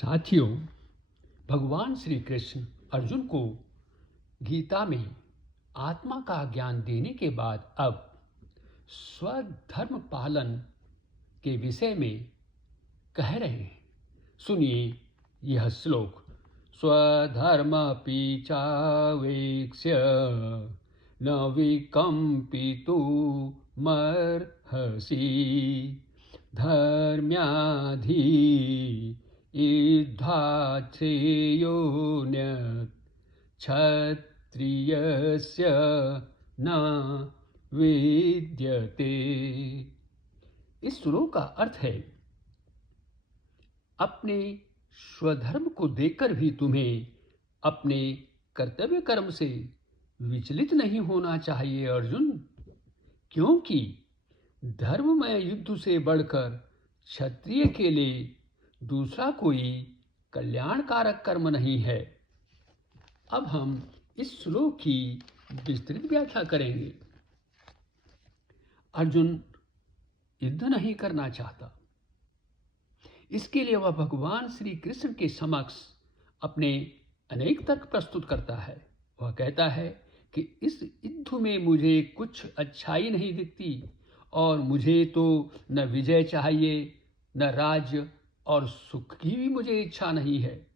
साथियों, भगवान श्री कृष्ण अर्जुन को गीता में आत्मा का ज्ञान देने के बाद अब स्वधर्म पालन के विषय में कह रहे हैं। सुनिए यह श्लोक। स्वधर्मपि चावेक्ष्य न विकम्पितुमर्हसि धर्म्याधि ईद्धा श्रेयोऽन्यत् क्षत्रियस्य न विद्यते। इस श्लोक का अर्थ है, अपने स्वधर्म को देखकर भी तुम्हें अपने कर्तव्य कर्म से विचलित नहीं होना चाहिए अर्जुन, क्योंकि धर्ममय युद्ध से बढ़कर क्षत्रिय के लिए दूसरा कोई कल्याणकारक कर्म नहीं है। अब हम इस श्लोक की विस्तृत व्याख्या करेंगे। अर्जुन युद्ध नहीं करना चाहता, इसके लिए वह भगवान श्री कृष्ण के समक्ष अपने अनेक तर्क प्रस्तुत करता है। वह कहता है कि इस युद्ध में मुझे कुछ अच्छाई नहीं दिखती और मुझे तो न विजय चाहिए, न राज्य और सुख की भी मुझे इच्छा नहीं है।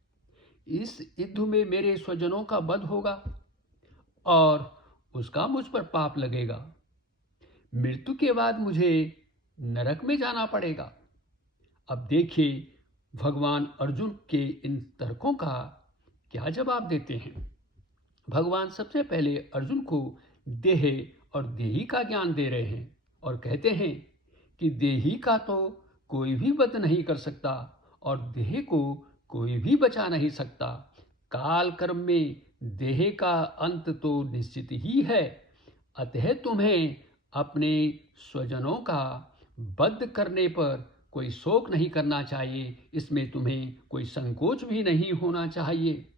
इस युद्ध में मेरे स्वजनों का वध होगा और उसका मुझ पर पाप लगेगा। मृत्यु के बाद मुझे नरक में जाना पड़ेगा। अब देखिए भगवान अर्जुन के इन तर्कों का क्या जवाब देते हैं। भगवान सबसे पहले अर्जुन को देह और देही का ज्ञान दे रहे हैं और कहते हैं कि देही का तो कोई भी वध नहीं कर सकता और देह को कोई भी बचा नहीं सकता। काल कर्म में देह का अंत तो निश्चित ही है। अतः तुम्हें अपने स्वजनों का वध करने पर कोई शोक नहीं करना चाहिए, इसमें तुम्हें कोई संकोच भी नहीं होना चाहिए।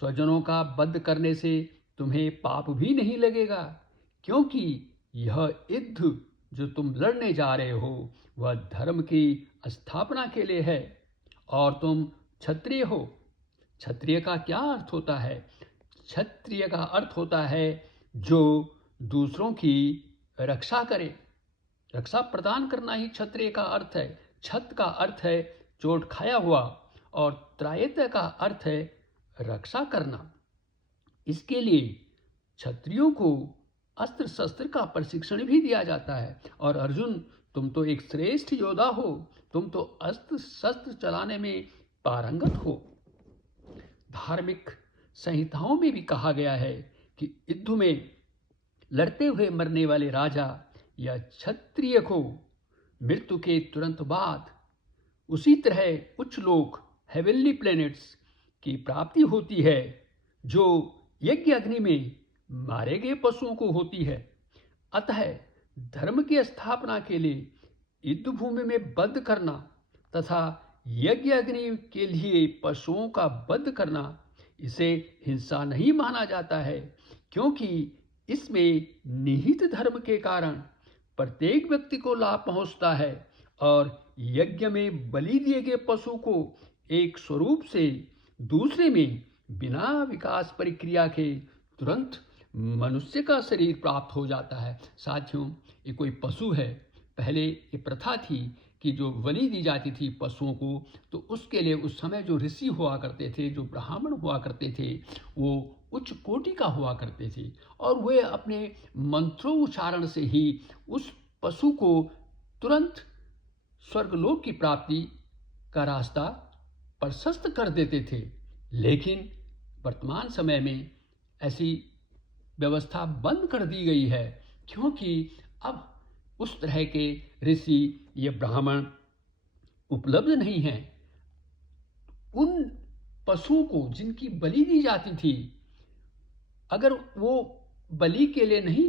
स्वजनों का वध करने से तुम्हें पाप भी नहीं लगेगा, क्योंकि यह युद्ध जो तुम लड़ने जा रहे हो वह धर्म की स्थापना के लिए है और तुम क्षत्रिय हो। क्षत्रिय का क्या अर्थ होता है? क्षत्रिय का अर्थ होता है जो दूसरों की रक्षा करे। रक्षा प्रदान करना ही क्षत्रिय का अर्थ है। छत का अर्थ है चोट खाया हुआ और त्रायत का अर्थ है रक्षा करना। इसके लिए क्षत्रियों को अस्त्र शस्त्र का प्रशिक्षण भी दिया जाता है। और अर्जुन, तुम तो एक श्रेष्ठ योद्धा हो, तुम तो अस्त्र शस्त्र चलाने में पारंगत हो। धार्मिक संहिताओं में भी कहा गया है कि युद्ध में लड़ते हुए मरने वाले राजा या क्षत्रिय को मृत्यु के तुरंत बाद उसी तरह उच्च लोक हेवनली प्लैनेट्स की प्राप्ति होती है जो यज्ञ अग्नि में मारे गए पशुओं को होती है। अतः धर्म की स्थापना के लिए युद्ध भूमि में वध करना तथा यज्ञ अग्नि के लिए पशुओं का वध करना, इसे हिंसा नहीं माना जाता है, क्योंकि इसमें निहित धर्म के कारण प्रत्येक व्यक्ति को लाभ पहुंचता है और यज्ञ में बलि दिए गए पशु को एक स्वरूप से दूसरे में बिना विकास प्रक्रिया के तुरंत मनुष्य का शरीर प्राप्त हो जाता है। साथियों, ये कोई पशु है। पहले ये प्रथा थी कि जो बलि दी जाती थी पशुओं को, तो उसके लिए उस समय जो ऋषि हुआ करते थे, जो ब्राह्मण हुआ करते थे, वो उच्च कोटि का हुआ करते थे और वे अपने मंत्रों उच्चारण से ही उस पशु को तुरंत स्वर्गलोक की प्राप्ति का रास्ता प्रशस्त कर देते थे। लेकिन वर्तमान समय में ऐसी व्यवस्था बंद कर दी गई है, क्योंकि अब उस तरह के ऋषि ये ब्राह्मण उपलब्ध नहीं हैं। उन पशुओं को जिनकी बलि दी जाती थी, अगर वो बलि के लिए नहीं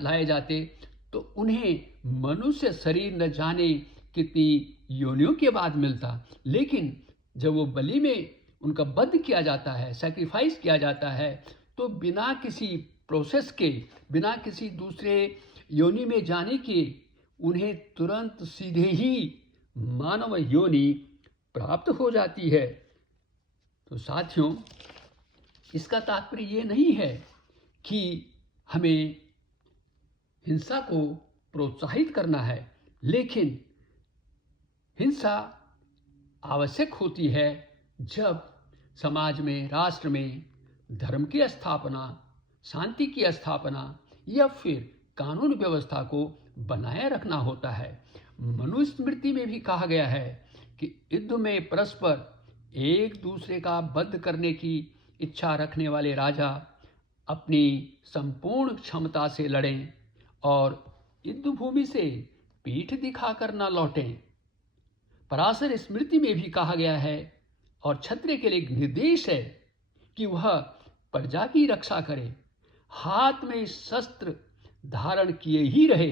लाए जाते तो उन्हें मनुष्य शरीर न जाने कितनी योनियों के बाद मिलता। लेकिन जब वो बलि में उनका वध किया जाता है, सैक्रिफाइस किया जाता है, तो बिना किसी प्रोसेस के, बिना किसी दूसरे योनि में जाने के उन्हें तुरंत सीधे ही मानव योनि प्राप्त हो जाती है। तो साथियों, इसका तात्पर्य ये नहीं है कि हमें हिंसा को प्रोत्साहित करना है, लेकिन हिंसा आवश्यक होती है जब समाज में, राष्ट्र में धर्म की स्थापना, शांति की स्थापना या फिर कानून व्यवस्था को बनाए रखना होता है। मनुस्मृति में भी कहा गया है कि युद्ध में परस्पर एक दूसरे का वध करने की इच्छा रखने वाले राजा अपनी संपूर्ण क्षमता से लड़ें और युद्ध भूमि से पीठ दिखाकर न लौटें। पराशर स्मृति में भी कहा गया है और क्षत्रिय के लिए एक निर्देश है कि वह प्रजा की रक्षा करे, हाथ में शस्त्र धारण किए ही रहे,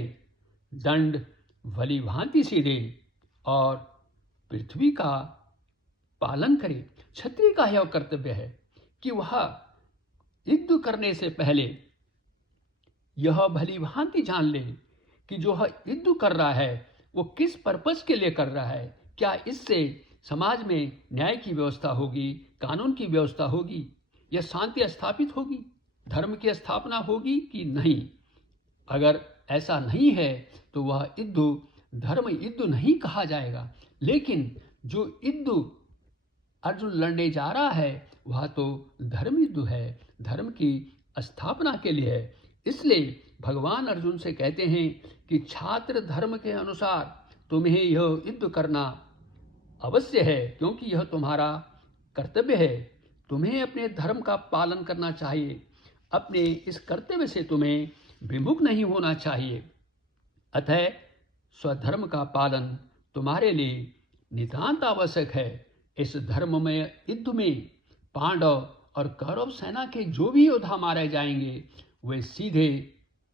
दंड भली भांति से दे और पृथ्वी का पालन करे। क्षत्रिय का यह कर्तव्य है कि वह युद्ध करने से पहले यह भली भांति जान ले कि जो युद्ध कर रहा है वो किस पर्पस के लिए कर रहा है। क्या इससे समाज में न्याय की व्यवस्था होगी, कानून की व्यवस्था होगी, या शांति स्थापित होगी, धर्म की स्थापना होगी कि नहीं। अगर ऐसा नहीं है तो वह युद्ध धर्म युद्ध नहीं कहा जाएगा। लेकिन जो युद्ध अर्जुन लड़ने जा रहा है वह तो धर्म युद्ध है, धर्म की स्थापना के लिए है। इसलिए भगवान अर्जुन से कहते हैं कि छात्र धर्म के अनुसार तुम्हें यह युद्ध करना अवश्य है, क्योंकि यह तुम्हारा कर्तव्य है। तुम्हें अपने धर्म का पालन करना चाहिए, अपने इस कर्तव्य से तुम्हें विमुख नहीं होना चाहिए। अतः स्वधर्म का पालन तुम्हारे लिए नितांत आवश्यक है। इस धर्ममय युद्ध में पांडव और कौरव सेना के जो भी योद्धा मारे जाएंगे वे सीधे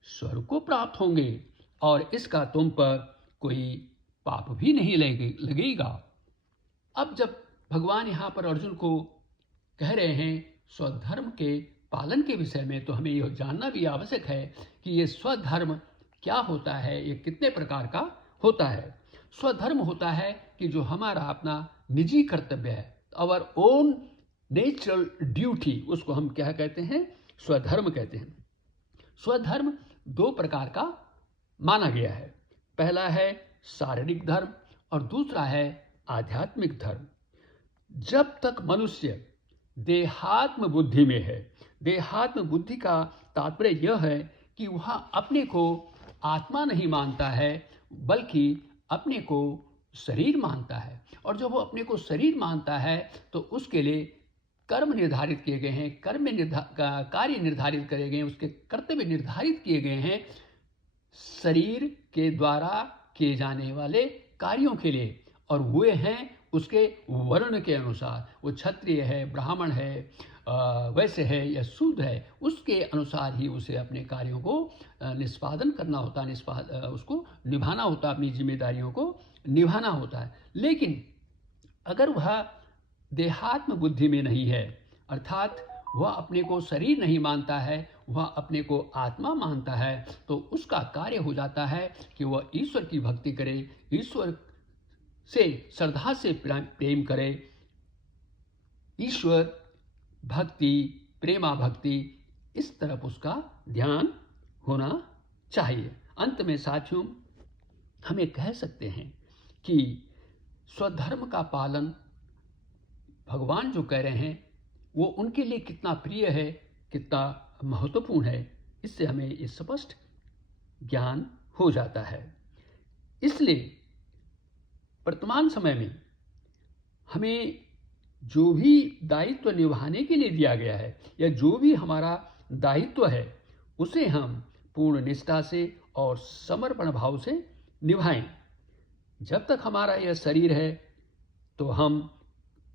स्वर्ग को प्राप्त होंगे और इसका तुम पर कोई पाप भी नहीं लगेगा। अब जब भगवान यहाँ पर अर्जुन को कह रहे हैं स्वधर्म के पालन के विषय में, तो हमें यह जानना भी आवश्यक है कि ये स्वधर्म क्या होता है, ये कितने प्रकार का होता है। स्वधर्म होता है कि जो हमारा अपना निजी कर्तव्य है, आवर ओन नेचुरल ड्यूटी, उसको हम क्या कहते हैं, स्वधर्म कहते हैं। स्वधर्म दो प्रकार का माना गया है। पहला है शारीरिक धर्म और दूसरा है आध्यात्मिक धर्म। जब तक मनुष्य देहात्म बुद्धि में है, देहात्म बुद्धि का तात्पर्य यह है कि वह अपने को आत्मा नहीं मानता है बल्कि अपने को शरीर मानता है। और जब वो अपने को शरीर मानता है तो उसके लिए कर्म निर्धारित किए गए हैं, कर्म में कार्य निर्धारित करे गए हैं, उसके कर्तव्य निर्धारित किए गए हैं शरीर के द्वारा किए जाने वाले कार्यों के लिए, और वे हैं उसके वर्ण के अनुसार। वो क्षत्रिय है, ब्राह्मण है, वैश्य है या शूद्र है, उसके अनुसार ही उसे अपने कार्यों को निष्पादन करना होता है, उसको निभाना होता है, अपनी जिम्मेदारियों को निभाना होता है। लेकिन अगर वह देहात्म बुद्धि में नहीं है, अर्थात वह अपने को शरीर नहीं मानता है, वह अपने को आत्मा मानता है, तो उसका कार्य हो जाता है कि वह ईश्वर की भक्ति करे, ईश्वर से श्रद्धा से प्रेम करे। ईश्वर भक्ति, प्रेमा भक्ति, इस तरफ उसका ध्यान होना चाहिए। अंत में साथियों, हमें कह सकते हैं कि स्वधर्म का पालन भगवान जो कह रहे हैं वो उनके लिए कितना प्रिय है, कितना महत्वपूर्ण है, इससे हमें ये स्पष्ट ज्ञान हो जाता है। इसलिए वर्तमान समय में हमें जो भी दायित्व निभाने के लिए दिया गया है या जो भी हमारा दायित्व है उसे हम पूर्ण निष्ठा से और समर्पण भाव से निभाएं। जब तक हमारा यह शरीर है तो हम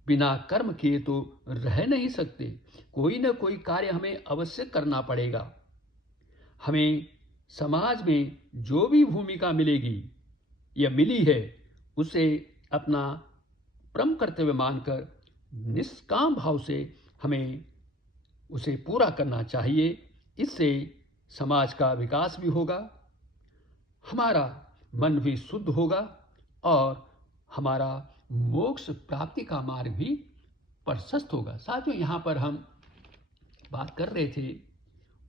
बिना कर्म किए तो रह नहीं सकते। कोई न कोई कार्य हमें अवश्य करना पड़ेगा। हमें समाज में जो भी भूमिका मिलेगी या मिली है उसे अपना परम कर्तव्य मानकर निष्काम भाव से हमें उसे पूरा करना चाहिए। इससे समाज का विकास भी होगा, हमारा मन भी शुद्ध होगा और हमारा मोक्ष प्राप्ति का मार्ग भी प्रशस्त होगा। साथियों, यहाँ पर हम बात कर रहे थे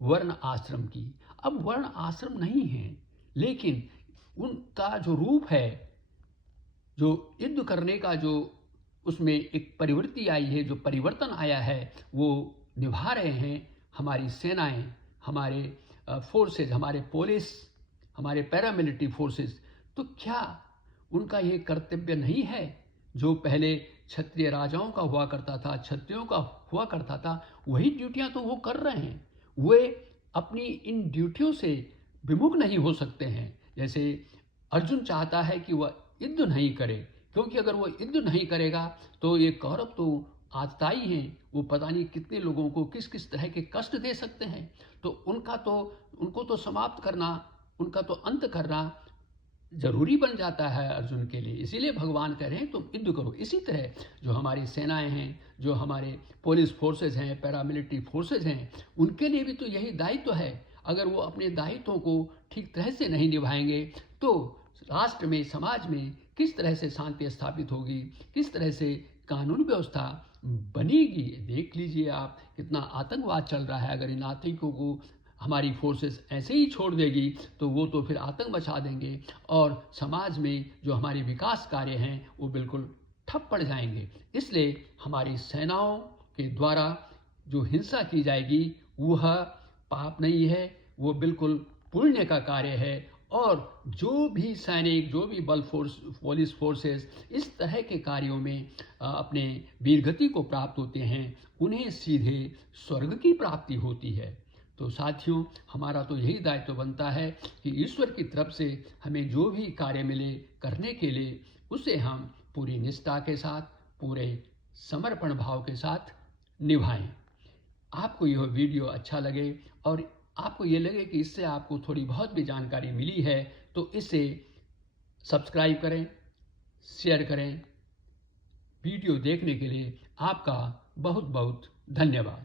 वर्ण आश्रम की। अब वर्ण आश्रम नहीं है, लेकिन उनका जो रूप है, जो युद्ध करने का जो उसमें एक प्रवृत्ति आई है, जो परिवर्तन आया है, वो निभा रहे हैं हमारी सेनाएं, हमारे फोर्सेस, हमारे पुलिस, हमारे पैरामिलिट्री फोर्सेस। तो क्या उनका ये कर्तव्य नहीं है जो पहले क्षत्रिय राजाओं का हुआ करता था, क्षत्रियों का हुआ करता था? वही ड्यूटियां तो वो कर रहे हैं। वे अपनी इन ड्यूटियों से विमुख नहीं हो सकते हैं। जैसे अर्जुन चाहता है कि वह युद्ध नहीं करे, क्योंकि अगर वो युद्ध नहीं करेगा तो ये कौरव तो आतताई हैं, वो पता नहीं कितने लोगों को किस किस तरह के कष्ट दे सकते हैं। तो उनको तो समाप्त करना, उनका तो अंत करना जरूरी बन जाता है अर्जुन के लिए। इसीलिए भगवान कह रहे हैं तुम युद्ध करो। इसी तरह जो हमारी सेनाएं हैं, जो हमारे पुलिस फोर्सेस हैं, पैरामिलिट्री फोर्सेस हैं, उनके लिए भी तो यही दायित्व है। अगर वो अपने दायित्वों को ठीक तरह से नहीं निभाएंगे तो राष्ट्र में, समाज में किस तरह से शांति स्थापित होगी, किस तरह से कानून व्यवस्था बनेगी। देख लीजिए आप, कितना आतंकवाद चल रहा है। अगर इन आतंकियों को हमारी फोर्सेस ऐसे ही छोड़ देगी तो वो तो फिर आतंक मचा देंगे और समाज में जो हमारे विकास कार्य हैं वो बिल्कुल ठप पड़ जाएंगे। इसलिए हमारी सेनाओं के द्वारा जो हिंसा की जाएगी वह पाप नहीं है, वो बिल्कुल पुण्य का कार्य है। और जो भी सैनिक, जो भी बल फोर्स, पुलिस फोर्सेस इस तरह के कार्यों में अपने वीरगति को प्राप्त होते हैं, उन्हें सीधे स्वर्ग की प्राप्ति होती है। तो साथियों, हमारा तो यही दायित्व बनता है कि ईश्वर की तरफ से हमें जो भी कार्य मिले करने के लिए, उसे हम पूरी निष्ठा के साथ, पूरे समर्पण भाव के साथ निभाएं। आपको यह वीडियो अच्छा लगे और आपको ये लगे कि इससे आपको थोड़ी बहुत भी जानकारी मिली है, तो इसे सब्सक्राइब करें, शेयर करें। वीडियो देखने के लिए आपका बहुत बहुत धन्यवाद।